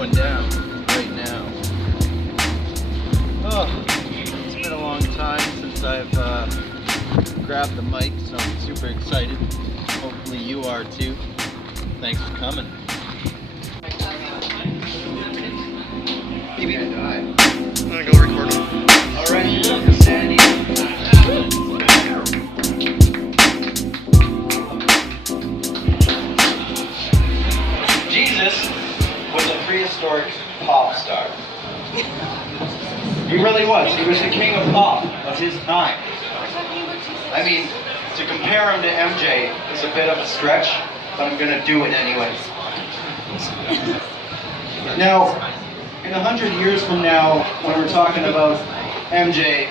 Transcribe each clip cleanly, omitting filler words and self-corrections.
going down right now. Oh, it's been a long time since I've grabbed the mic, so I'm super excited. Hopefully you are too. Thanks for coming. Maybe I die. I'm gonna go record them. Alright, Sandy. Jesus was a prehistoric pop star. He really was. He was the king of pop of his time. I mean, to compare him to MJ is a bit of a stretch, but I'm going to do it anyway. Now, in 100 years from now, when we're talking about MJ,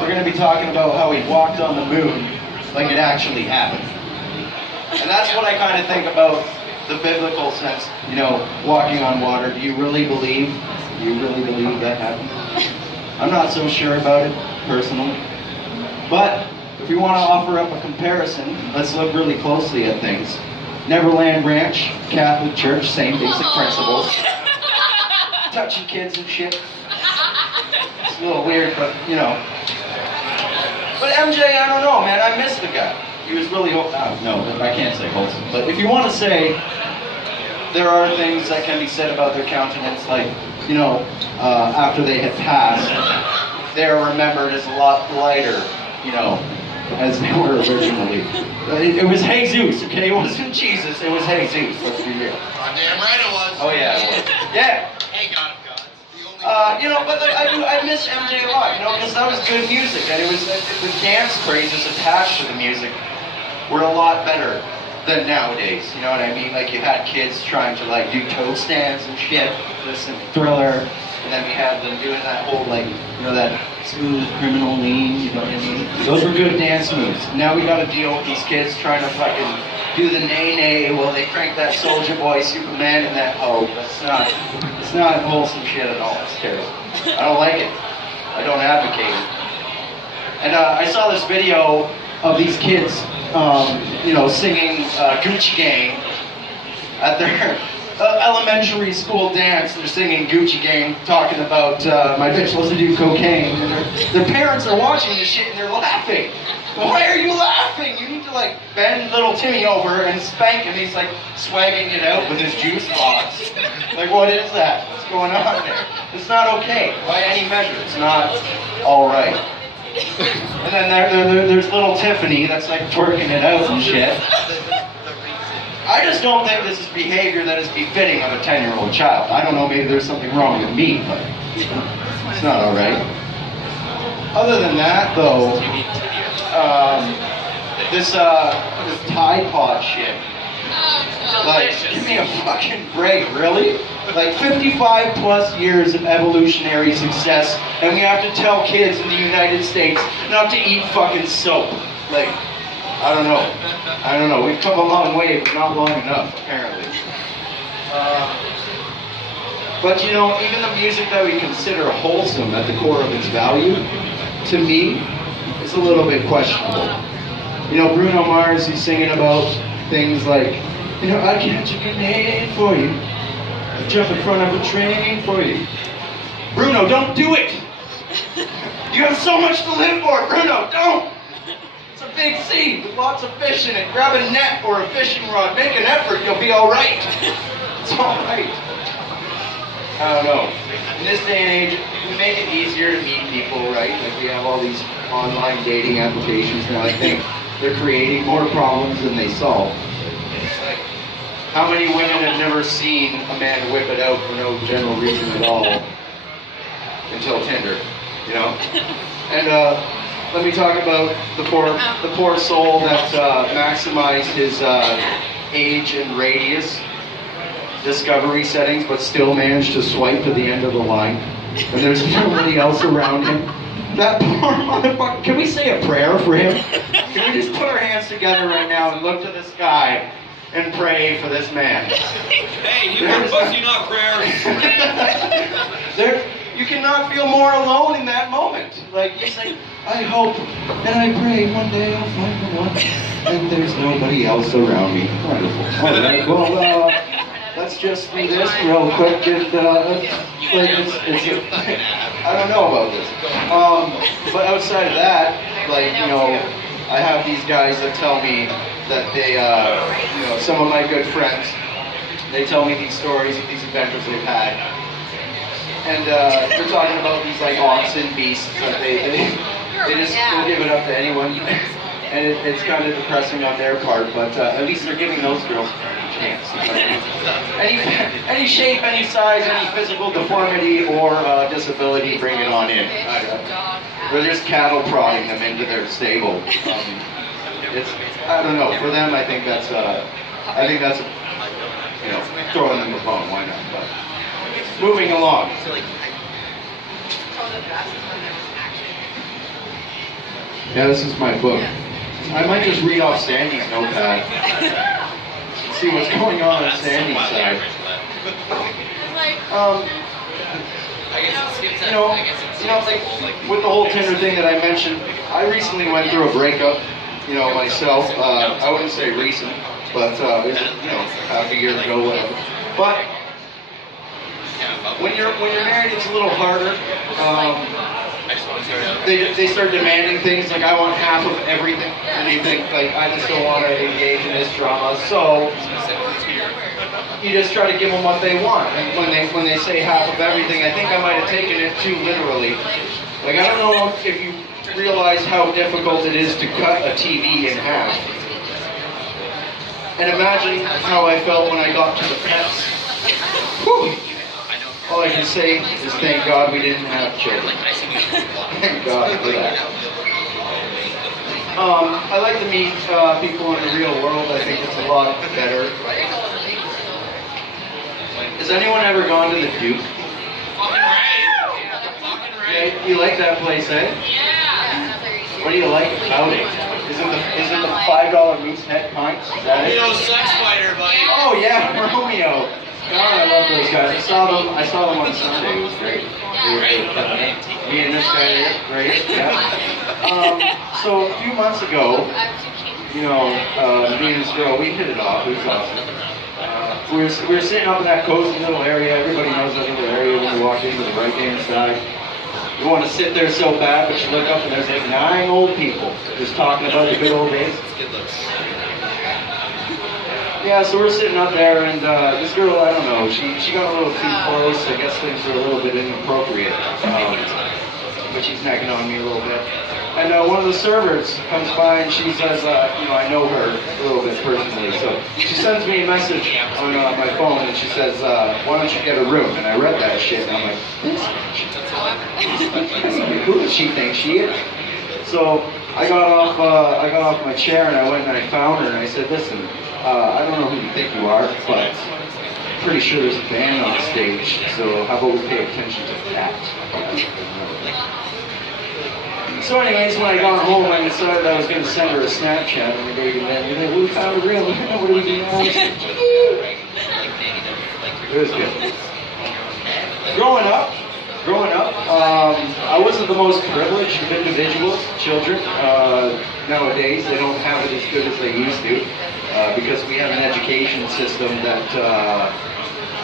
we're going to be talking about how he walked on the moon like it actually happened. And that's what I kind of think about the biblical sense, you know, walking on water. Do you really believe that happened? I'm not so sure about it, personally. But if we want to offer up a comparison, let's look really closely at things. Neverland Ranch, Catholic Church, same basic principles. Touching kids and shit. It's a little weird, but, you know. But MJ, I don't know, man, I miss the guy. He was really, no, I can't say wholesome. But if you want to say, there are things that can be said about their countenance, like, you know, after they had passed, they're remembered as a lot lighter, you know, as they were originally. It was Jesus, okay? It wasn't Jesus, it was Jesus, let's be real. Oh, damn right it was. Oh, yeah, it was. Yeah. Hey, God. You know, but I miss MJ a lot, you know, because that was good music, and it was the dance crazes attached to the music were a lot better than nowadays, you know what I mean? Like, you had kids trying to, like, do toe stands and shit, listen to Thriller, and then we had them doing that whole, like, you know, that smooth criminal lean, you know what I mean? Those were good dance moves. Now we gotta deal with these kids trying to fucking do the nay-nay while they crank that Soldier Boy, Superman, and that, it's not wholesome shit at all. It's terrible. I don't like it. I don't advocate it. And I saw this video of these kids, you know, singing Gucci Gang at their elementary school dance. They're singing Gucci Gang, talking about my bitch loves to do cocaine. And their parents are watching this shit and they're laughing. Why are you laughing? You need to, like, bend little Timmy over and spank him. He's, like, swagging it out with his juice box. Like, what is that? What's going on there? It's not okay, by any measure. It's not all right. And then there's little Tiffany that's, like, twerking it out and shit. I just don't think this is behavior that is befitting of a 10-year-old child. I don't know, maybe there's something wrong with me, but it's not all right. Other than that, though, this Tide Pod shit. Like, give me a fucking break, really? Like, 55 plus years of evolutionary success, and we have to tell kids in the United States not to eat fucking soap. Like, I don't know. We've come a long way, but not long enough, apparently. But, you know, even the music that we consider wholesome at the core of its value, to me, it's a little bit questionable. You know, Bruno Mars, he's singing about things like, you know, I'd catch a grenade for you. I'd jump in front of a train for you. Bruno, don't do it! You have so much to live for, Bruno, don't! It's a big sea with lots of fish in it. Grab a net or a fishing rod, make an effort, you'll be alright. It's alright. I don't know. In this day and age, we make it easier to meet people, right? Like, we have all these online dating applications now. I think they're creating more problems than they solve. Like, how many women have never seen a man whip it out for no general reason at all until Tinder, you know? And let me talk about the poor soul that maximized his age and radius discovery settings, but still managed to swipe to the end of the line, and there's nobody else around him. That poor motherfucker. Can we say a prayer for him? Can we just put our hands together right now and look to the sky and pray for this man? Hey, you want pussy, not prayer. You cannot feel more alone in that moment. Like, you say, I hope and I pray one day I'll find the one, and there's nobody else around me. Wonderful. All right, well, let's let's just do this real quick. And, I don't know about this. But outside of that, like, you know, I have these guys that tell me that they, you know, some of my good friends, they tell me these stories of these adventures they've had. And they're talking about these like oxen beasts that they just will give it up to anyone. And it's kind of depressing on their part, but at least they're giving those girls a chance. Any shape, any size, any physical deformity or disability, bring it on in. We're just cattle prodding them into their stable. I don't know. For them, I think that's you know, throwing them a bone. Why not? But moving along. Yeah, this is my book. I might just read off Sandy's notepad. See what's going on Sandy's side. You know, like with the whole Tinder thing that I mentioned, I recently went through a breakup. You know, myself. I wouldn't say recent, but it was, you know, half a year ago, whatever. But when you're married, it's a little harder. They start demanding things like, I want half of everything, and you think like, I just don't want to engage in this drama, so you just try to give them what they want. And when they say half of everything, I think I might have taken it too literally. Like, I don't know if you realize how difficult it is to cut a TV in half. And imagine how I felt when I got to the pets. Whew. All I can say is thank God we didn't have children. Thank God for that. I like to meet people in the real world. I think it's a lot better. Has anyone ever gone to the Duke? Yeah, you like that place, eh? Yeah. What do you like about it? Is it the $5 Moosehead pints? Is that it? Romeo Sex Fighter, buddy. Oh yeah, Romeo. God, I love those guys. I saw them on Sunday. It was great. Me and this guy here, great. Yeah. So a few months ago, you know, me and this girl, we hit it off. It was awesome. We were sitting up in that cozy little area. Everybody knows that little area when you walk into the right-hand side. You want to sit there so bad, but you look up and there's like 9 old people just talking about the good old days. Yeah, so we're sitting up there, and this girl, I don't know, she got a little too close. I guess things were a little bit inappropriate, but she's nagging on me a little bit. And one of the servers comes by and she says, you know, I know her a little bit personally, so she sends me a message on my phone, and she says, why don't you get a room? And I read that shit, and I'm like, this bitch. Who does she think she is? So I got off my chair, and I went and I found her, and I said, listen, I don't know who you think you are, but I'm pretty sure there's a band on stage, so how about we pay attention to that? So anyways, when I got home, I decided I was going to send her a Snapchat on the day, and we found a real, what do we do now? It was good. Growing up, I wasn't the most privileged of individuals, children. Nowadays, they don't have it as good as they used to, because we have an education system that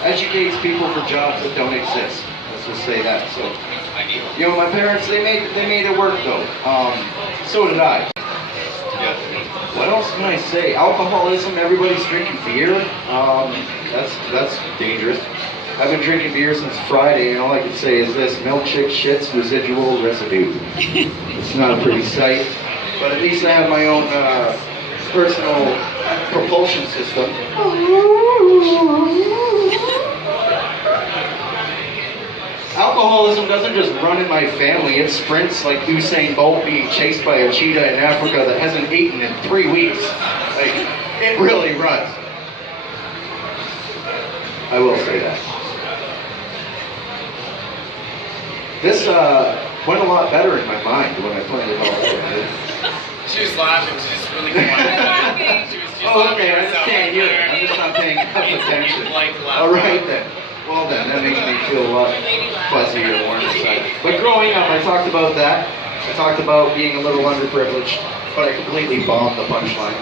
educates people for jobs that don't exist. Let's just say that. So, you know, my parents, they made it work though. So did I. What else can I say? Alcoholism, everybody's drinking beer. That's dangerous. I've been drinking beer since Friday, and all I can say is this: milkshake shits, residual residue. It's not a pretty sight, but at least I have my own personal propulsion system. Alcoholism doesn't just run in my family, it sprints like Usain Bolt being chased by a cheetah in Africa that hasn't eaten in 3 weeks. Like, it really runs. I will say that. This went a lot better in my mind when I planned it all out. She was laughing, she was really quiet. Oh, okay, I just can't hear it. I'm just not paying enough attention. Alright then. Well then, that makes me feel a lot fuzzier and warm inside. But growing up, I talked about that. I talked about being a little underprivileged, but I completely bombed the punchline.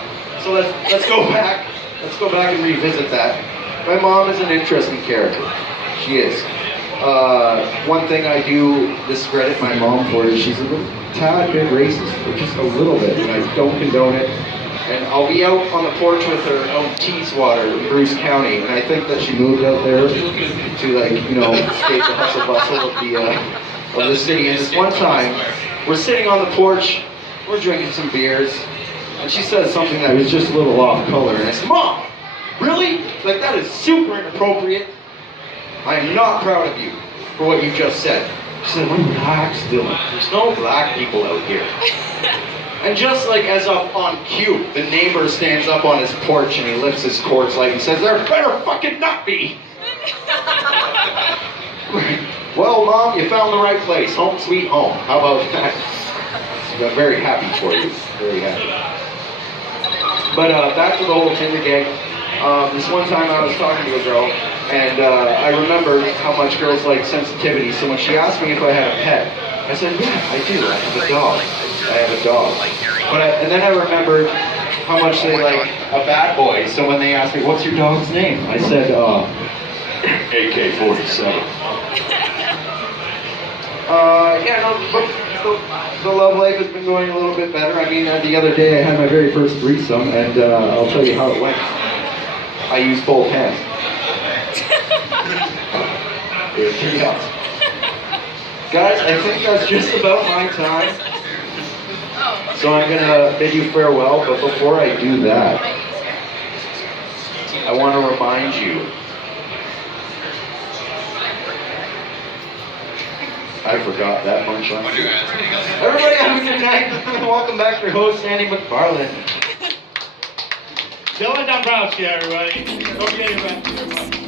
So let's go back. Let's go back and revisit that. My mom is an interesting character. She is. One thing I do discredit my mom for is she's a little tad bit racist, or just a little bit, and I don't condone it. And I'll be out on the porch with her out in Teeswater in Bruce County, and I think that she moved out there to, like, you know, escape the hustle bustle of the city. And this one time, we're sitting on the porch, we're drinking some beers, and she says something that was just a little off color, and I said, "Mom, really? Like, that is super inappropriate. I am not proud of you for what you just said." She said, "Relax, Dylan. There's no black people out here." And just like as up on cue, the neighbor stands up on his porch and he lifts his Coors Light and says, "There better fucking not be." Well, Mom, you found the right place. Home sweet home. How about that? I'm very happy for you. Very happy. But back to the whole Tinder gag. This one time I was talking to a girl, and I remembered how much girls like sensitivity. So when she asked me if I had a pet, I said, "Yeah, I do. I have a dog. I have a dog." And then I remembered how much they like a bad boy. So when they asked me, "What's your dog's name?" I said, AK-47. Yeah, no, but the love life has been going a little bit better. I mean, the other day I had my very first threesome, and I'll tell you how it went. I used both hands. It was pretty awesome. Guys, I think that's just about my time. So I'm gonna bid you farewell, but before I do that, I want to remind you. I forgot that punchline. Everybody have a good night. Welcome back to your host, Andy MacFarlane. Dylan Dombrowski, everybody. Don't forget your back.